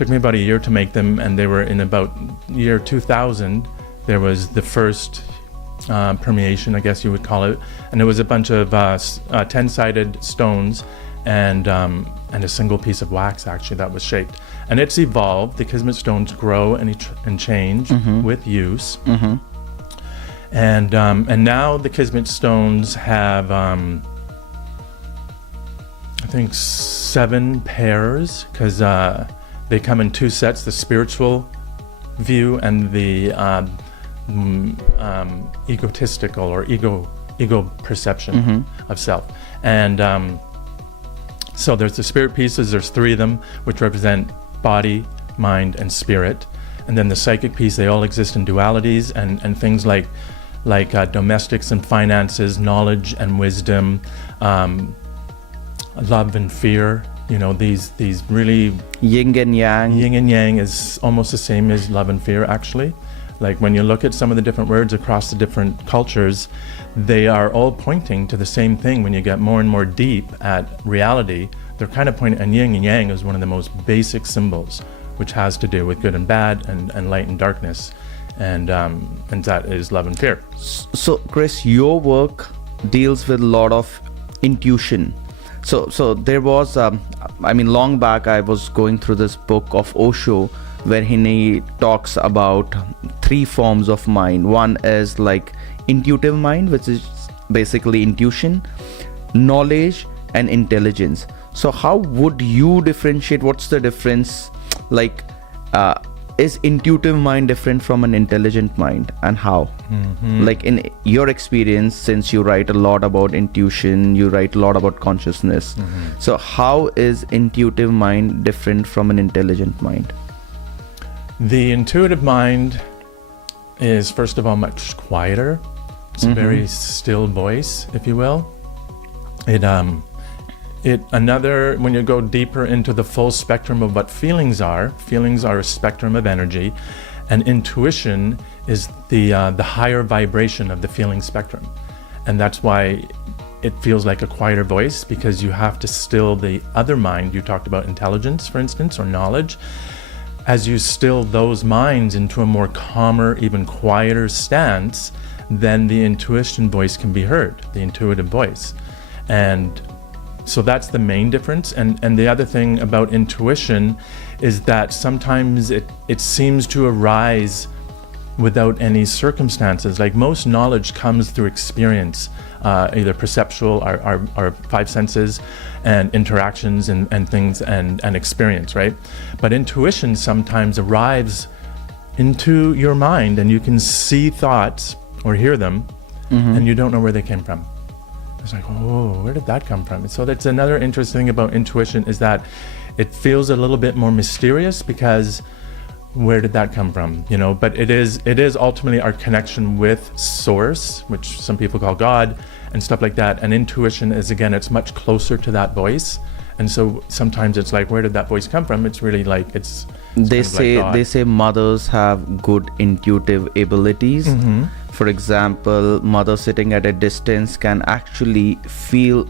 Took me about a year to make them, and they were in about year 2000. There was the first permeation, I guess you would call it, and it was a bunch of 10-sided stones and a single piece of wax actually that was shaped. And it's evolved. The Kismet stones grow and change with use. And now the Kismet stones have I think 7 pairs, because they come in 2 sets: the spiritual view and the egotistical or ego perception of self. And so there's the spirit pieces. There's 3 of them, which represent body, mind, and spirit. And then the psychic piece, they all exist in dualities, and things like domestics and finances, knowledge and wisdom, love and fear. You know, these really yin and yang. Yin and yang is almost the same as love and fear, actually. Like when you look at some of the different words across the different cultures, they are all pointing to the same thing. When you get more and more deep at reality, they're kind of pointing, and yin and yang is one of the most basic symbols, which has to do with good and bad, and light and darkness, and that is love and fear. So Chris, your work deals with a lot of intuition. So there was, long back I was going through this book of Osho, where he talks about 3 forms of mind. One is like intuitive mind, which is basically intuition, knowledge, and intelligence. So how would you differentiate? What's the difference? Like, is intuitive mind different from an intelligent mind, and how? Like in your experience, since you write a lot about intuition, you write a lot about consciousness. So how is intuitive mind different from an intelligent mind? The intuitive mind is, first of all, much quieter. It's a very still voice, if you will. When you go deeper into the full spectrum of what feelings are a spectrum of energy, and intuition is the higher vibration of the feeling spectrum. And that's why it feels like a quieter voice, because you have to still the other mind. You talked about intelligence, for instance, or knowledge. As you still those minds into a more calmer, even quieter stance, then the intuition voice can be heard, the intuitive voice. And so that's the main difference. And the other thing about intuition is that sometimes it seems to arise without any circumstances. Like most knowledge comes through experience, either perceptual, our 5 senses, and interactions and things, and experience, right? But intuition sometimes arrives into your mind, and you can see thoughts or hear them, and you don't know where they came from. It's like, oh, where did that come from? So that's another interesting thing about intuition, is that it feels a little bit more mysterious, because where did that come from? You know, but it is ultimately our connection with source, which some people call God and stuff like that. And intuition is, again, it's much closer to that voice. And so sometimes it's like, where did that voice come from? It's really like they say mothers have good intuitive abilities. For example, mother sitting at a distance can actually feel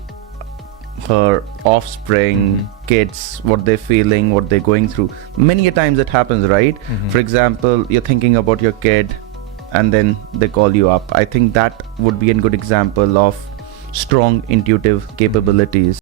her offspring, kids, what they're feeling, what they're going through. Many a times it happens, right? For example, you're thinking about your kid and then they call you up. I think that would be a good example of strong intuitive capabilities.